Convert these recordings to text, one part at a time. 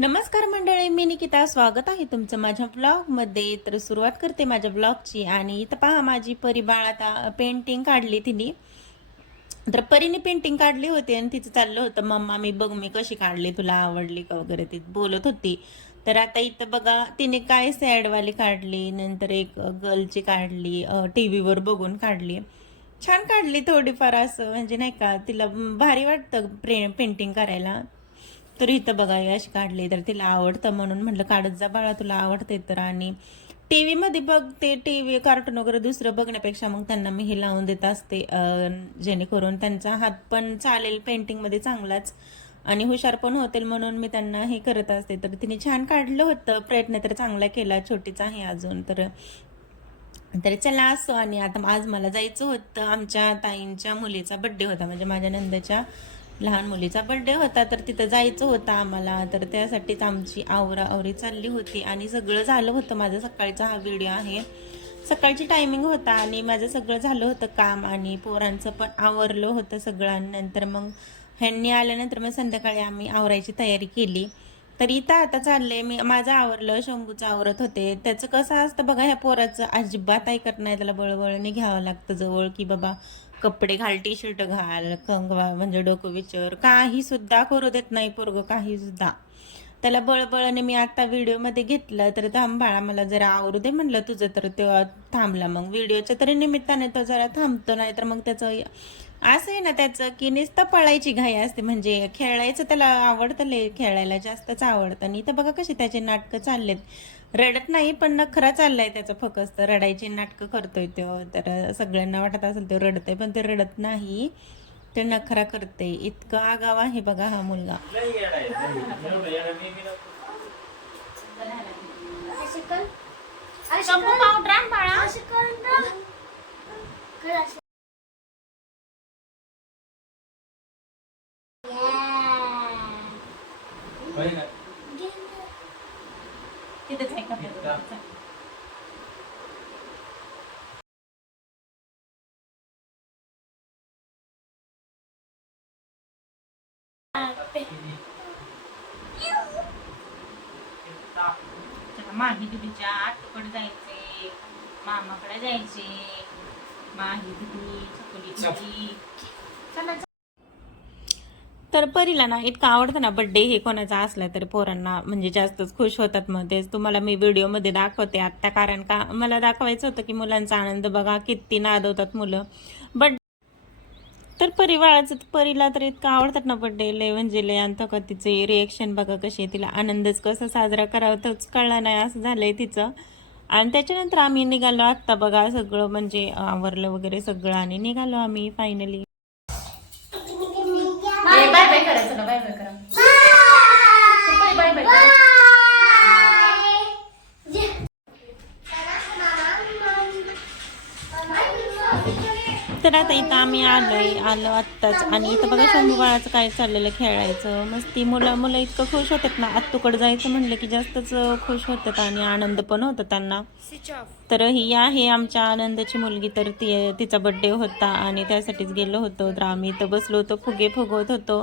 नमस्कार मंडळी, मी निकिता. स्वागत आहे तुमचं माझ्या ब्लॉगमध्ये. तर सुरुवात करते माझ्या ब्लॉगची. आणि इथं पहा, माझी परी बाळ आता पेंटिंग काढली तिने. तर परीने पेंटिंग काढली होती आणि तिचं चाललं होतं, मम्मा मी बघ मी कशी काढली, तुला आवडली का वगैरे ती बोलत होती. तर आता इथं बघा तिने काय सॅडवाली काढली, नंतर एक गर्लची काढली, TV वर बघून काढली. छान काढली थोडीफार, असं म्हणजे नाही का, तिला भारी वाटतं पेंटिंग करायला. तर इथं बघा ही अशी काढली, तर तिला आवडतं म्हणून म्हटलं काढत जा बाळा, तुला आवडते तर. आणि टीव्ही मध्ये बघते, टीव्ही कार्टून वगैरे दुसरं बघण्यापेक्षा मग त्यांना मी हे लावून देत असते, जेणेकरून त्यांचा हात पण चालेल पेंटिंग मध्ये चांगलाच आणि हुशार पण होतील, म्हणून मी त्यांना हे करत असते. तर तिने छान काढलं होतं, प्रयत्न तर चांगला केला, छोटीच आहे अजून तर. तर चला असो. आणि आता आज मला जायचं होतं, आमच्या ताईंच्या मुलीचा बड्डे होता, म्हणजे माझ्या नंदच्या लहान मुलीचा बड्डे होता. तर तिथं जायचं होतं आम्हाला. तर त्यासाठीच आमची आवराआवरी चालली होती आणि सगळं झालं होतं. माझा सकाळचा हा व्हिडिओ आहे, सकाळची टायमिंग होता आणि माझं सगळं झालं होतं काम आणि पोरांचं पण आवरलं होतं सगळं. नंतर मग ह्यांनी आल्यानंतर मग संध्याकाळी आम्ही आवरायची तयारी केली. तर इथं आता चाललंय, मी माझं आवरलं, शंभूचं आवरत होते. त्याचं कसं असतं बघा, ह्या पोराचं अजिबात ऐकत नाही, त्याला बळबळने घ्यावं लागतं जवळ, की बाबा कपडे घाल, टी शर्ट घाल, कंगवा म्हणजे डोकं विचार, काही सुद्धा करू देत नाही पोरग, काही सुद्धा. त्याला बळबळने मी आता व्हिडिओमध्ये घेतलं, तर थांब बाळा मला जरा आवरू दे म्हणलं तुझं, तर तेव्हा थांबला. मग व्हिडिओच्या तरी निमित्ताने तो जरा थांबतो, नाही तर मग त्याचं असं आहे ना, त्याचं की नुसतं पळायची घाई असते. म्हणजे खेळायचं त्याला आवडतं, खेळायला जास्तच आवडतं. आणि इथं बघा कशी त्याचे नाटकं चाललेत, रडत नाही पण नखरा चाललाय त्याचं, फक्त रडायची नाटकं करतोय तो. तर सगळ्यांना वाटत असेल तो रडतोय, पण ते रडत नाही, ते नखरा करते. इतकं आगाव आहे बघा हा मुलगा. तिथेच आहे का? माही दिदीच्या आतकडे जायचे, मामाकडे जायचे, माही दिदी, चकुली दिदी. चला. तर परीला ना इतकं आवडतं ना बड्डे, हे कोणाचा असला तर पोरांना म्हणजे जास्तच खुश होतात. मग तेच तुम्हाला मी व्हिडिओमध्ये दाखवते आत्ता, कारण का मला दाखवायचं होतं की मुलांचा आनंद बघा किती नादवतात मुलं. बट तर परिवाराचं, परीला तर इतकं आवडतात ना बड्डे, लय म्हणजे लय. आणतो का तिचे रिएक्शन बघा कशी, तिला आनंदच कसा साजरा करावा तोच कळला नाही, असं झालंय तिचं. आणि त्याच्यानंतर आम्ही निघालो आत्ता बघा, सगळं म्हणजे आवरलं वगैरे सगळं आणि निघालो आम्ही फायनली. बाय बाय करायचं ना, बाय बाय करा, बाय बाय बाय. तर आता इथं आम्ही आलो आत्ताच. आणि इथं बघा शंभू बाळाचं काय चाललेलं, खेळायचं मस्ती. मुलं इतकं खुश होतात ना, आत्तूकडे जायचं म्हणलं की जास्तच खुश होतात आणि आनंद पण होतो त्यांना. तर ही आहे आमच्या आनंदाची मुलगी. तर तिचा बड्डे होता आणि त्यासाठीच गेलो होतो. तर आम्ही इथं बसलो होतो, फुगे फुगवत होतो,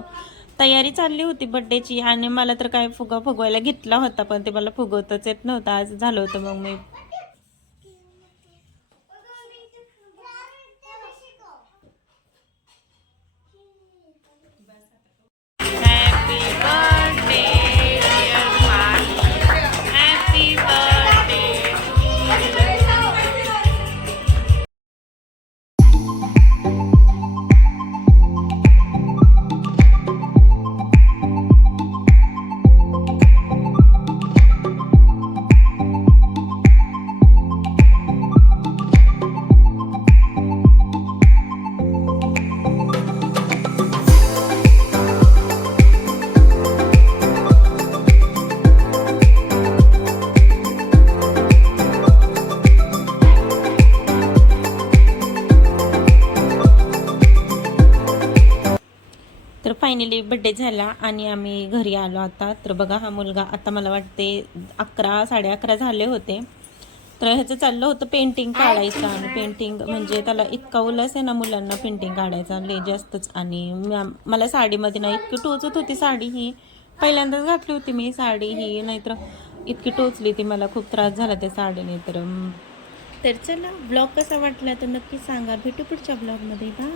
तयारी चालली होती बड्डेची. आणि मला तर काय फुगा फुगवायला घेतला होता, पण ते मला फुगवताच येत नव्हतं. आज झालं होतं मग मी तर फायनली बड्डे झाला आणि आम्ही घरी आलो आता. तर बघा हा मुलगा, आता मला वाटते 11 11:30 झाले होते. तर ह्याचं चाललं होतं पेंटिंग काढायचं. आणि पेंटिंग म्हणजे त्याला इतका उल्हास आहे ना मुलांना पेंटिंग काढायचा, लय जास्तच. आणि मला साडीमध्ये ना इतकी टोचत होती साडी ही, पहिल्यांदाच घातली होती मी साडी ही, नाहीतर इतकी टोचली ती, मला खूप त्रास झाला त्या साडीने. तर चला, ब्लॉग कसा वाटला तर नक्की सांगा. भेटू पुढच्या ब्लॉगमध्ये. बाय.